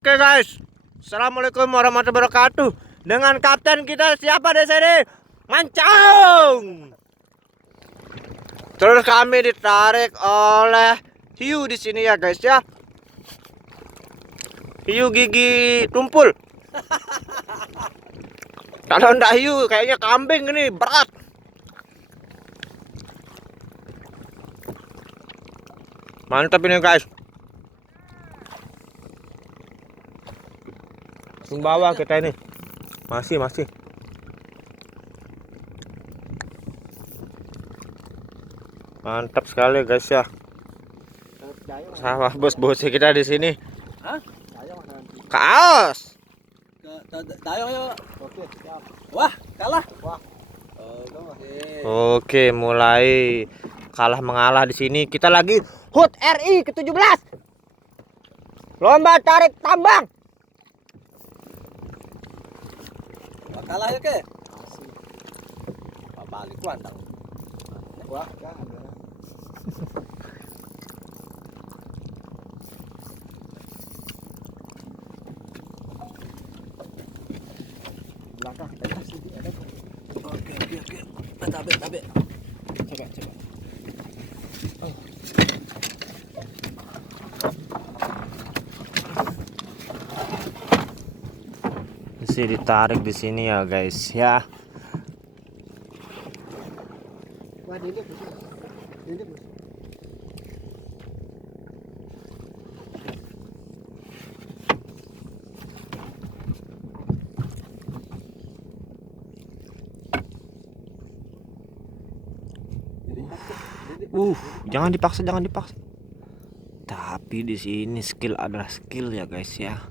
Oke guys, assalamualaikum warahmatullahi wabarakatuh. Dengan kapten kita siapa di sini? Mancung. Terus kami ditarik oleh hiu di sini ya guys ya. Hiu gigi tumpul. Kalau ndak hiu kayaknya kambing ini berat. Mantap ini guys. Sumbawa kita ini. Masih. Mantap sekali guys ya. Sama bos-bos kita di sini. Hah? Kaos. Tayo ya. Oke, siap. Wah, kalah. Wah. Oke, mulai kalah mengalah di sini. Kita lagi HUT RI ke-17. Lomba tarik tambang. Wah, kalah ya ke? Balik kuandang. Wah, jangan. Belakang, ada. Oke. Tabe. Coba. Oh. Masih ditarik di sini ya guys ya. Wah, ini bos. Jangan dipaksa. Tapi di sini skill adalah skill ya guys ya.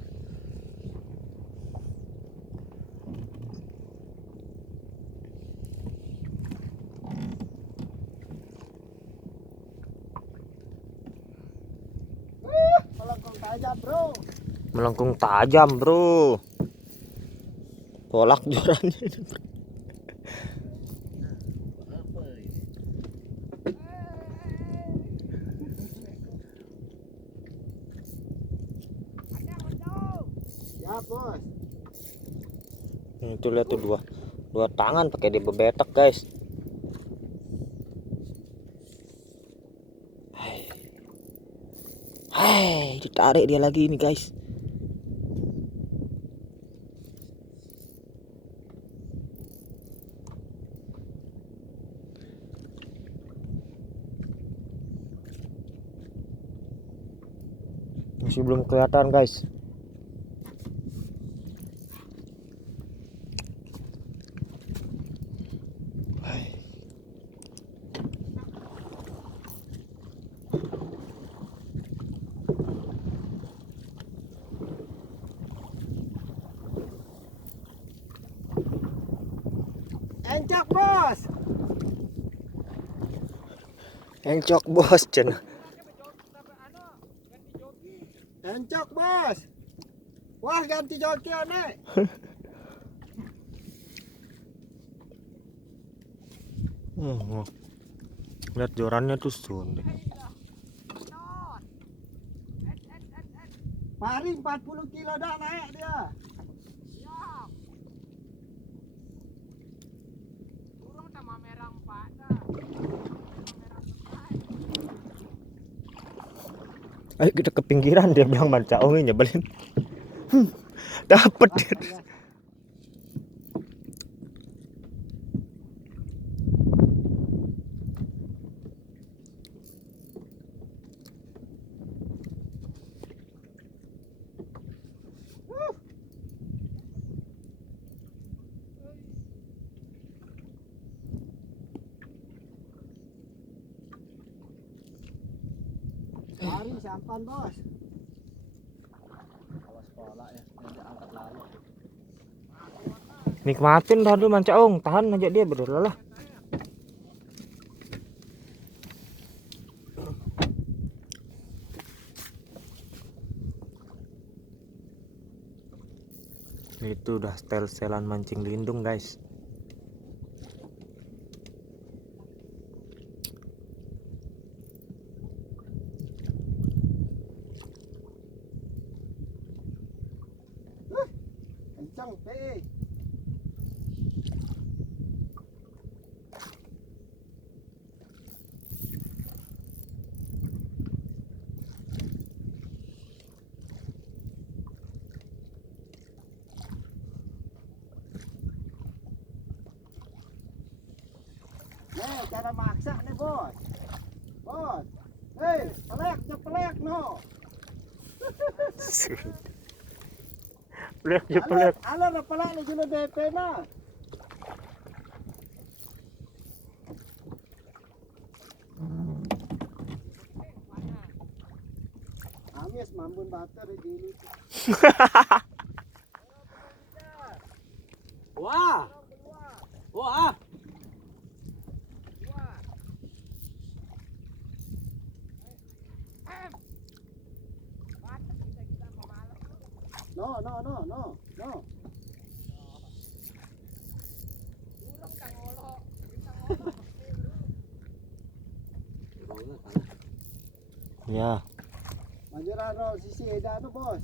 Melengkung tajam, bro. Tolak jorannya. Ya, bos. Itu lihat tuh dua tangan pakai di bebetak guys. Hai, ditarik dia lagi ini guys. Masih belum kelihatan guys. Encok, bos. Encok bos Jen. Encok, bos. Wah, ganti joki ane. Lihat jorannya tuh sun. Pari 40 kilo dah naik dia. Ayo kita ke pinggiran, dia bilang Mancaung ini nyebelin. Dapet dia. Pari sampan, bos. Awas pola ya, nanti angkat lalu. Nikmatin dah dulu Mancaung, tahan aja dia berlelah. Itu udah setel-setelan mancing lindung guys. kencang, PE. Nih, cara maksa nih, Bos. Bos. Hei, pelek no. Pelek je pelek. Alam na pala ni Juno DP na. Amis mambun bater dili. Wah. Wah. No. Ya. Manjurano sisi eda no, Bos.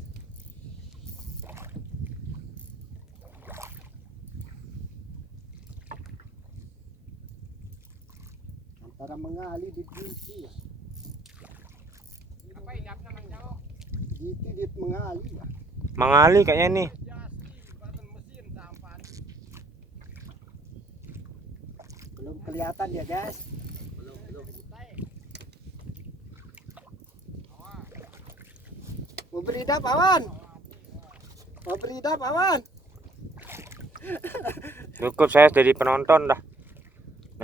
Antara mengali di GT. Apa idap naman daw? GT di mengali. Mengali kayaknya nih. Mesin sampan. Belum kelihatan ya, guys. Belum. Mau beridap awan. Mau beridap awan. Cukup saya jadi penonton dah.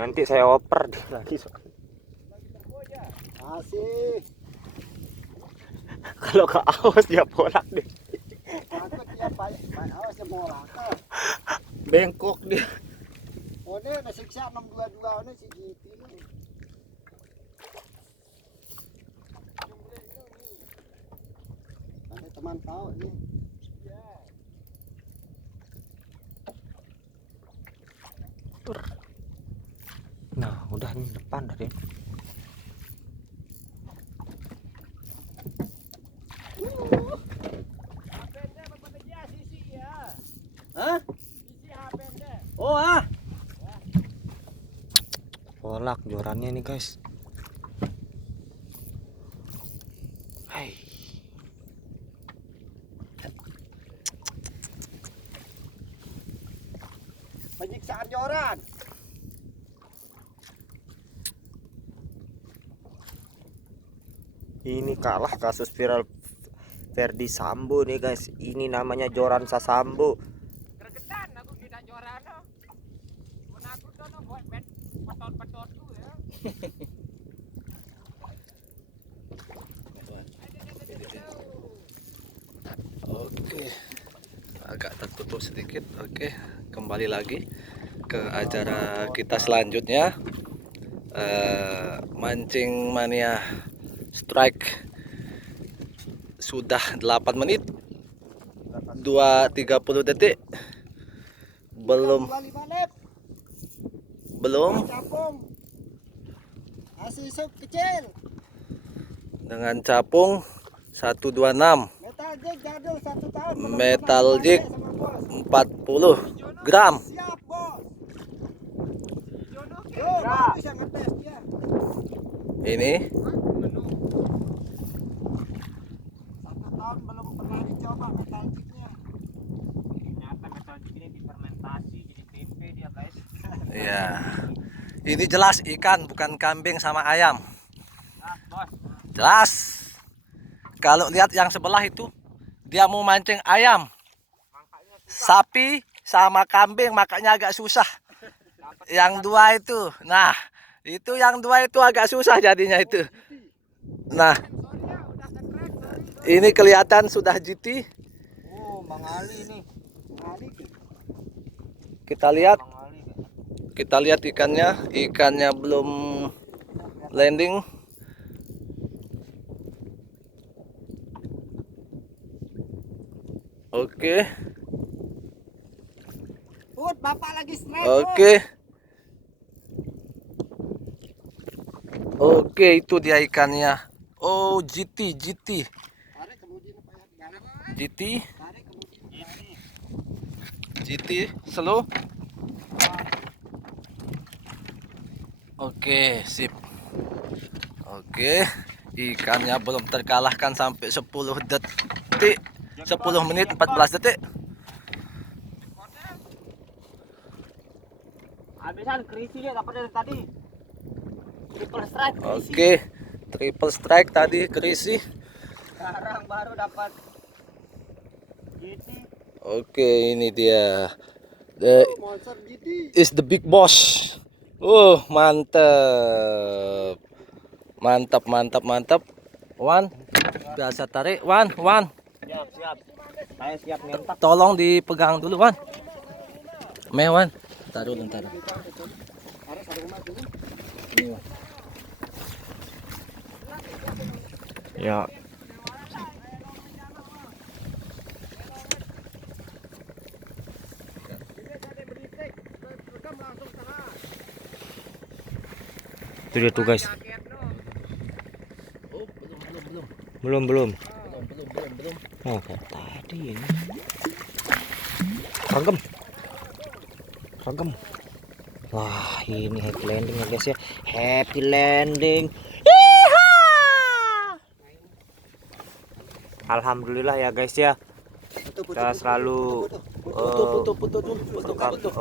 Nanti saya oper dia lagi. Asik. Kalau ke awas dia bolak deh. Takut dia awas semua rata. Bengkok dia. Oh ini nasiksa 622 ini si GT ini. Ada teman tahu nih. Nah, udah nih depan tadi. HP-nya bapak dia sisi ya. Hah? Sisi HP-nya. Oh ah. Bolak jorannya nih, guys. Hai. Penyiksaan joran. Ini kalah kasus viral Ferdi Sambo nih, guys. Ini namanya joran Sasambo. Gregetan aku tidak jorano. Mun aku dono buat bet petot-petot tuh ya. Oke. Agak tertutup sedikit. Oke, kembali lagi ke acara kita selanjutnya. Mancing mania strike sudah 8 menit 2:30 detik belum dengan capung 126 metal jig 40 gram. Siap, Bos. Jono Bisa ngetes dia. menu. Ini 1 tahun belum pernah dicoba metal jignya. Ternyata metal jig ini difermentasi jadi tempe dia, guys. Ya, ini jelas ikan bukan kambing sama ayam. Nah, Bos. Jelas. Kalau lihat yang sebelah itu, dia mau mancing ayam, sapi sama kambing, makanya agak susah. Yang dua itu, nah itu yang dua itu agak susah jadinya itu. Nah, ini kelihatan sudah GT. Oh, Bang Ali nih. Kita lihat, Bang Ali. ikannya belum landing. Oke. Bapak lagi strike. Oke, itu dia ikannya. Oh, GT. GT. GT slow. Oke, sip. Oke, ikannya belum terkalahkan sampai 10 detik. 10 menit 14 detik. Habisan kerisinya dapat dari tadi. Triple strike. Oke, triple strike tadi kerisi. Sekarang baru dapat GT. Oke, ini dia. The is the big boss. Mantap. Mantap, mantap, mantap. Wan, biasa tarik. Wan. Siap, siap. Saya siap ngentak. Tolong dipegang dulu, Wan. Wan. Taruh dulu, taruh. Ini, Wan. Ya. Itu dia tuh guys. Oh, Belum. belum. Oh, kayak tadi ini. Ragam. Wah, ini happy landing ya guys ya. Happy landing. Yeehaw! Alhamdulillah ya guys ya. Kita selalu Foto dulu.